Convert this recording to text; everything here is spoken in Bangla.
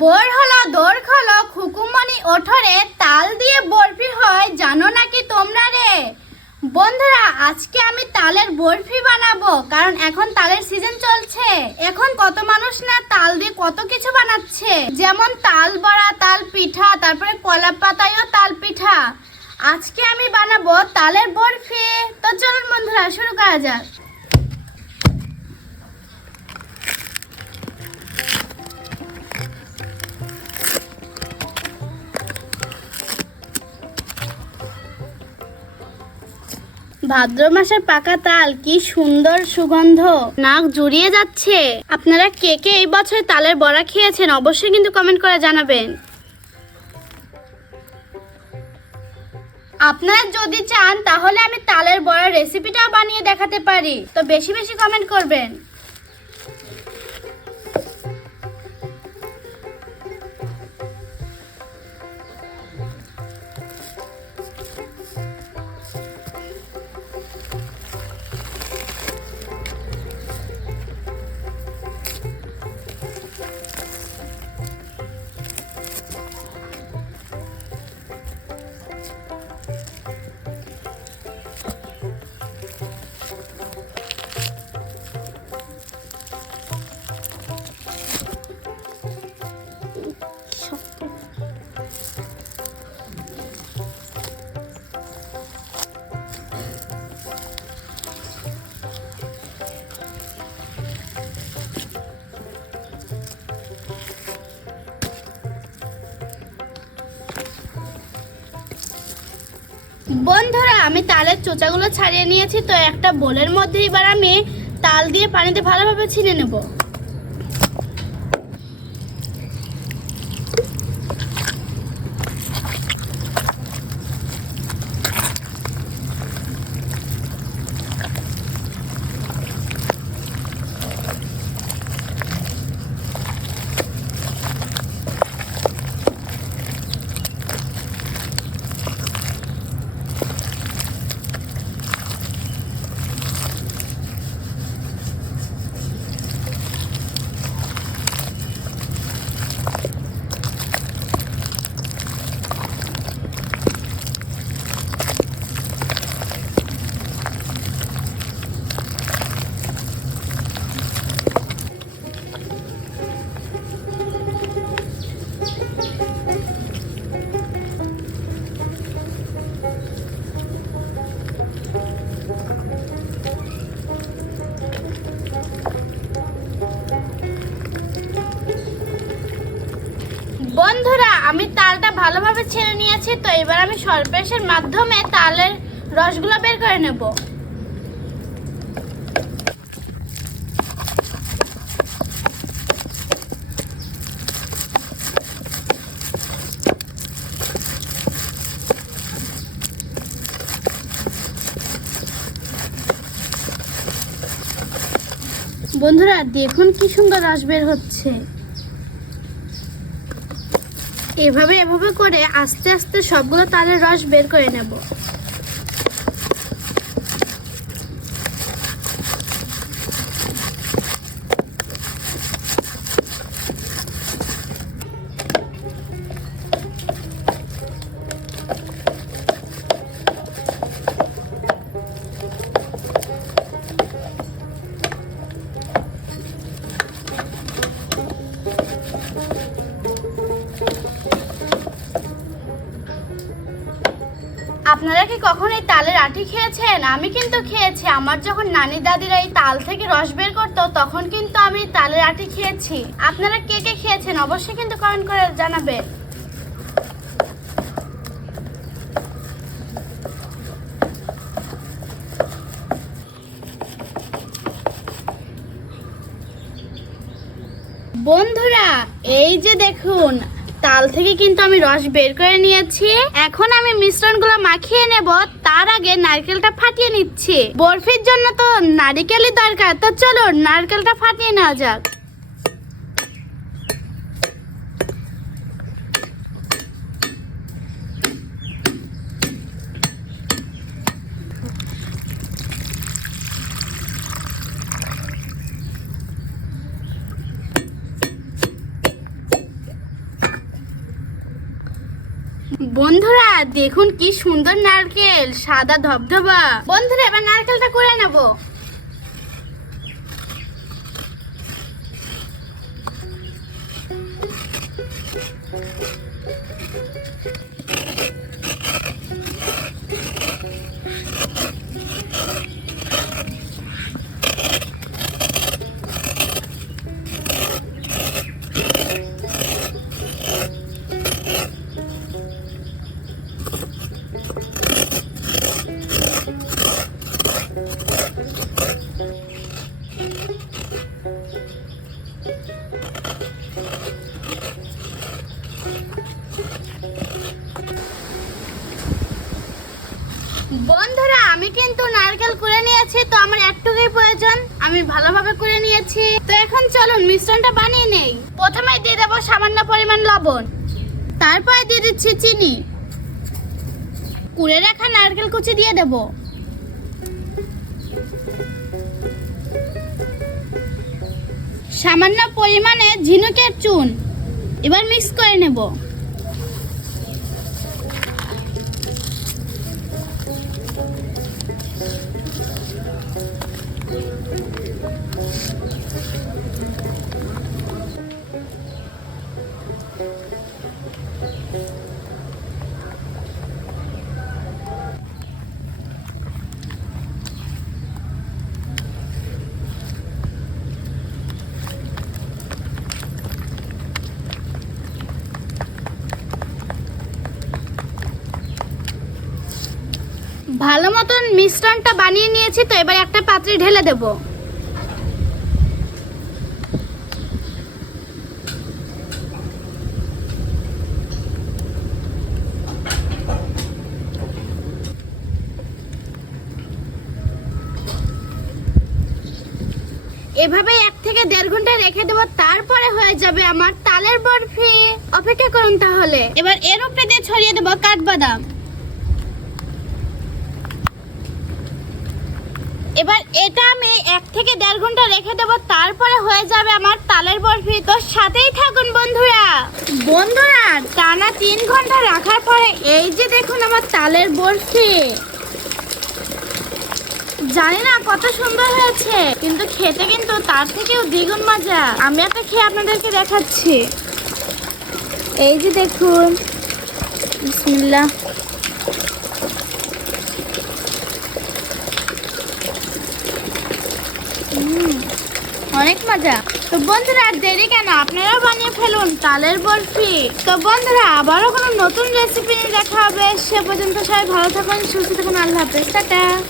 বোর হলো দৌড় খলো খুকুমনি ওঠরে তাল দিয়ে বরফি হয়, জানো নাকি তোমরা রে বন্ধুরা আজকে আমি তালের বরফি বানাবো কারণ এখন তালের সিজন চলছে। এখন কত মানুষ না তাল দিয়ে কত কিছু বানাচ্ছে? যেমন তাল বড়া, তাল পিঠা, তারপরে কলা পাতায়ও তাল পিঠা। আজকে আমি বানাবো তালের বরফি। তো চলুন বন্ধুরা, শুরু করা যাক। ভাদ্র মাসের পাকা তাল, কি সুন্দর সুগন্ধ। নাক জুড়িয়ে যাচ্ছে। আপনারা কে কে এই বছর তালের বড়া খেয়েছেন অবশ্যই কিন্তু কমেন্ট করে জানাবেন। আপনারা যদি চান, তাহলে আমি তালের বড়ার রেসিপিটাও বানিয়ে দেখাতে পারি। তো বেশি বেশি কমেন্ট করবেন। বন্ধুরা, আমি তালের চোচাগুলো ছাড়িয়ে নিয়েছি, তো একটা বোলের মধ্যে এবার আমি তাল দিয়ে পানিতে ভালোভাবে ছিনে নেব। ভালোভাবে ছেড়ে নিয়েছি, তো এবার আমি সরপেশের মাধ্যমে তালের রসগুলো বের করে নেব। বন্ধুরা, দেখুন কি সুন্দর রস বের হচ্ছে। এভাবে এভাবে করে আস্তে আস্তে সবগুলো তালের রস বের করে নেব। আপনারা কি কখনো এই তালের আটি খেয়েছেন? আমি কিন্তু খেয়েছি। আমার যখন নানি দাদিরা এই তাল থেকে রস বের করতো, তখন কিন্তু আমি তালের আটি খেয়েছি। আপনারা কে কে খেয়েছেন? অবশ্যই কিন্তু কমেন্ট করে জানাবেন। বন্ধুরা, এই যে দেখুন, তাল থেকে কিন্তু আমি রস বের করে নিয়েছি। এখন আমি মিশ্রণগুলো মাখিয়ে নেব, তার আগে নারকেলটা ফাটিয়ে নিচ্ছে। বরফির জন্য তো নারিকেলই দরকার, তো চলো নারকেলটা ফাটিয়ে নেওয়া যাক। বন্ধুরা দেখুন কি সুন্দর নারকেল সাদা ধবধবা। বন্ধুরা এবার নারকেলটা করে নেব। বন্ধুরা, আমি কিন্তু নারকেল করে নিয়েছি, তো আমার একটুকুই প্রয়োজন। আমি ভালোভাবে করে নিয়েছি। তো এখন চলুন, মিশ্রণটা বানিয়ে নেই। প্রথমে দিয়ে দেবো সামান্য পরিমাণ লবণ। তারপরে দিয়ে দিচ্ছি চিনি। কুড়ে রাখা নারকেল কুচি দিয়ে দেব। সামান্য পরিমাণে ঝিনুকের চুন। এবার মিক্স করে নেব। ভালো মতন মিশ্রণটা বানিয়ে নিয়েছি তো, এবার একটা পাত্রে ঢেলে দেব। এভাবে এক থেকে দেড় ঘণ্টা রেখে দেবো, তারপরে হয়ে যাবে আমার তালের বরফি। অপেক্ষা করুন তাহলে। এবার এর উপরে দিয়ে ছড়িয়ে দেবো কাঠবাদাম। এবার এটা আমি এক থেকে দেড় ঘণ্টা রেখে দেবো, তারপরে হয়ে যাবে আমার তালের বরফি। তো সাথেই থাকুন বন্ধুরা। বন্ধুরা, টানা তিন ঘণ্টা রাখার পরে এই যে দেখুন আমার তালের বরফি। জানি না কত সুন্দর হয়েছে, কিন্তু খেতে কিন্তু তার থেকেও দ্বিগুণ মজা। আমি একটা খেয়ে আপনাদেরকে দেখাচ্ছি। এই যে দেখুন, বিসমিল্লাহ। অনেক মজা। তো বন্ধুরা দেরি কেন? আপনারাও বানিয়ে ফেলুন তালের বরফি। তো বন্ধুরা, আবারও কোনো নতুন রেসিপি নিয়ে দেখা হবে। সে পর্যন্ত সবাই ভালো থাকুন, সুস্থ থাকুন। আল্লাহ হাফেজ। টাটা।